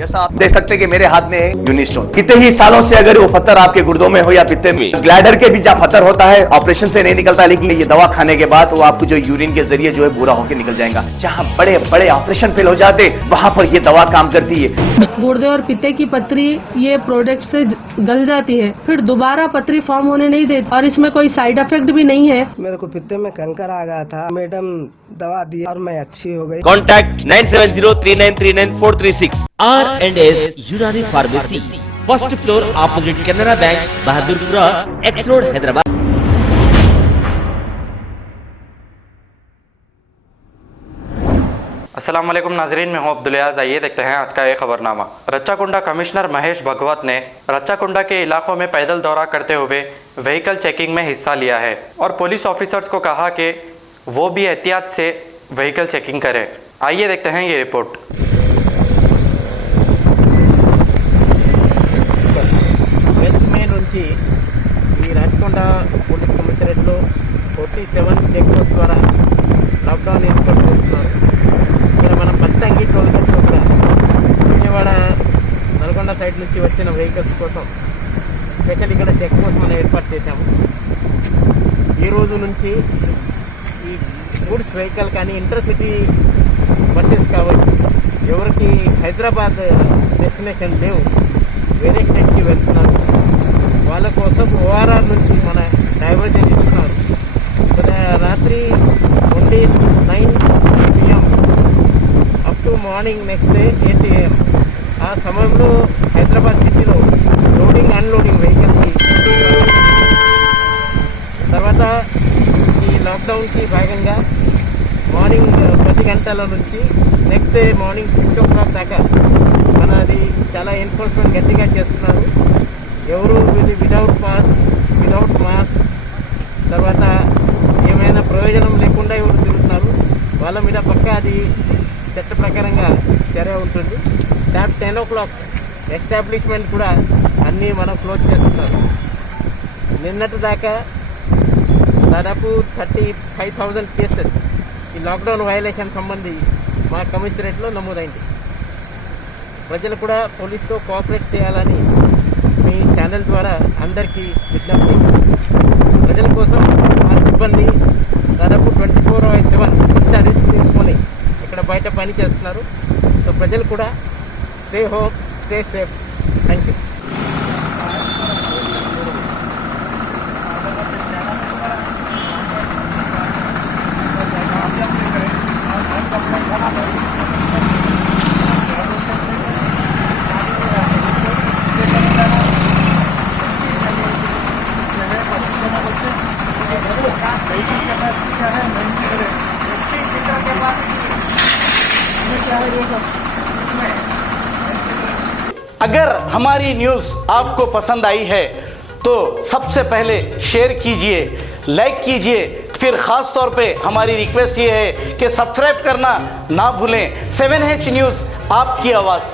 जैसा आप देख सकते हैं कि मेरे हाथ में यूनिस्टोन, कितने ही सालों से अगर वो पत्थर आपके गुर्दों में हो या पित्ते में, ग्लैडर के भी जहाँ पत्थर होता है ऑपरेशन से नहीं निकलता, लेकिन ये दवा खाने के बाद वो आपको जो यूरिन के जरिए जो है पूरा होकर निकल जाएगा। जहाँ बड़े बड़े ऑपरेशन फेल हो जाते वहां पर ये दवा काम करती है। गुर्दे और पित्ते की पथरी ये प्रोडक्ट से गल जाती है, फिर दोबारा पथरी फॉर्म होने नहीं देती और इसमें कोई साइड इफेक्ट भी नहीं है। मेरे को पित्ते में कंकर आ गया था, मैडम दवा दी और मैं अच्छी हो गई। कॉन्टैक्ट 9703939436 R&S यूनानी pharmacy, first floor opposite Canara bank, Bahadurpura, x road, Hyderabad. अस्सलाम वालेकुम नाजरीन, मैं हूं अब्दुल-याज़। आइए देखते हैं आज का एक खबरनामा। रच्चाकुंडा कमिश्नर महेश भगवत ने रच्चाकुंडा के इलाकों में पैदल दौरा करते हुए व्हीकल चेकिंग में हिस्सा लिया है और पुलिस ऑफिसर्स को कहा कि वो भी एहतियात से व्हीकल चेकिंग करें। आइए देखते हैं ये रिपोर्ट। వెస్ట్ మే నుంచి ఈ రాచకొండ పోలీస్ కమిషనరేట్లో 47 చెక్ పోస్ట్ ద్వారా లాక్డౌన్ ఏర్పాటు చేస్తున్నారు. ఇక్కడ మనం పంచంగి టోల్ గేట్ వద్ద విజయవాడ నల్గొండ సైడ్ నుంచి వచ్చిన వెహికల్స్ కోసం స్పెషల్ ఇక్కడ చెక్ పోస్ట్ మనం ఏర్పాటు చేశాము. ఈ రోజు నుంచి ఈ గూడ్స్ వెహికల్ కానీ ఇంటర్సిటీ బస్సెస్ కావచ్చు, ఎవరికి హైదరాబాద్ డెస్టినేషన్ లేవు, వేరే స్టేట్కి వెళ్తున్నారు, వాళ్ళ కోసం ఓఆర్ఆర్ నుంచి మన డైవర్జన్ ఇస్తున్నారు. రాత్రి only 9 PM up to morning next day 8 AM ఆ సమయంలో హైదరాబాద్ సిటీలో లోడింగ్ అన్లోడింగ్ వెహికల్కి. తర్వాత ఈ లాక్డౌన్కి భాగంగా మార్నింగ్ 10 గంటల నుంచి నెక్స్ట్ డే మార్నింగ్ 6 o'clock దాకా మనది చాలా ఎన్ఫోర్స్మెంట్ గట్టిగా చేస్తున్నారు. ఎవరు విదౌట్ పాస్, విదౌట్ మాస్క్, తర్వాత ఏమైనా ప్రయోజనం లేకుండా ఎవరు తిరుగుతున్నారు వాళ్ళ మీద పక్క అది చట్ట ప్రకారంగా చర్య ఉంటుంది. ట్యాప్ 10 o'clock ఎస్టాబ్లిష్మెంట్ కూడా అన్నీ మనం క్లోజ్ చేస్తున్నారు. నిన్నటి దాకా దాదాపు 35,000 కేసెస్ ఈ లాక్డౌన్ వైలేషన్ సంబంధించి మా కమిషనరేట్లో నమోదైంది. ప్రజలు కూడా పోలీసుతో కోఆపరేట్ చేయాలని మీ ఛానల్ ద్వారా అందరికీ విజ్ఞప్తి. ప్రజల కోసం మా సిబ్బంది దాదాపు 24/7 ఇంత రిస్క్ తీసుకొని ఇక్కడ బయట పని చేస్తున్నారు. సో ప్రజలు కూడా stay home, stay safe. Thank you. अगर हमारी न्यूज़ आपको पसंद आई है तो सबसे पहले शेयर कीजिए, लाइक कीजिए, फिर ख़ास तौर पे हमारी रिक्वेस्ट ये है कि सब्सक्राइब करना ना भूलें। 7H न्यूज़, आपकी आवाज़।